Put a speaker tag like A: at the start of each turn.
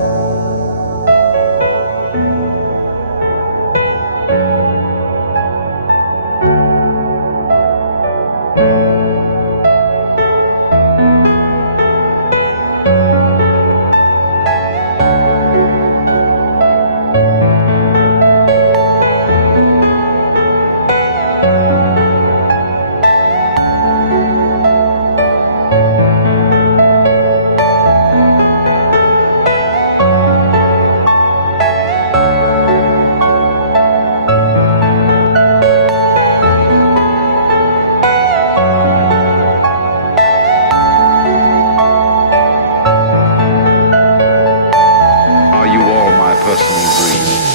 A: Lord. person you breathe.